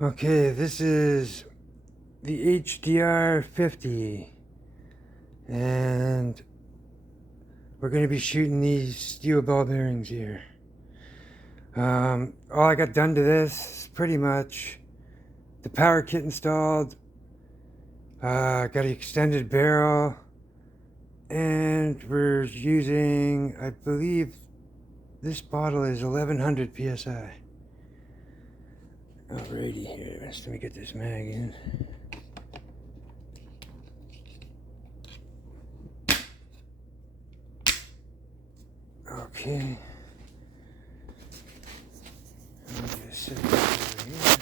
Okay, this is the HDR-50, and we're going to be shooting these steel ball bearings here. All I got done to this is pretty much the power kit installed, got an extended barrel, and we're using, I believe this bottle is 1100 psi. Alrighty, here, let me get this mag in. Okay. Let me just set this over here.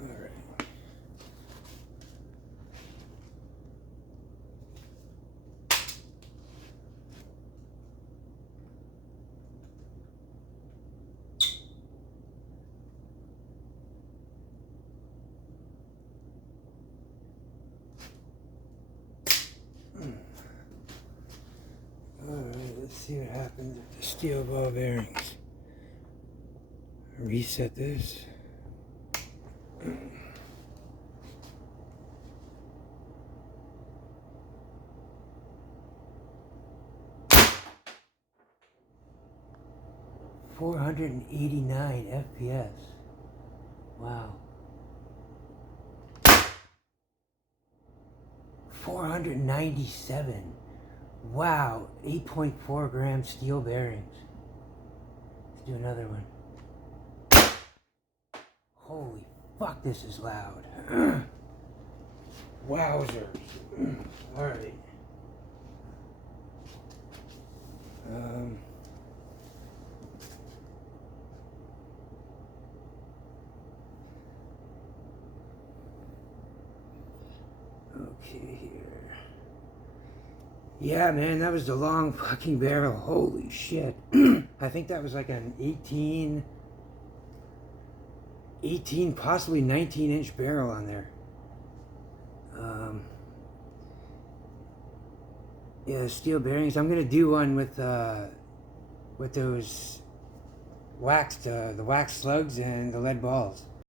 Alright. Alright, let's see what happens with the steel ball bearings. Reset this. .489 FPS. Wow. 497. Wow. 8.4 gram steel bearings. Let's do another one. Holy fuck, this is loud. Wowzers. Alright. Okay, here. Yeah, man, that was the long fucking barrel. Holy shit. I think that was like an 18, possibly 19-inch barrel on there. Yeah, steel bearings. I'm gonna do one with those waxed, the wax slugs and the lead balls.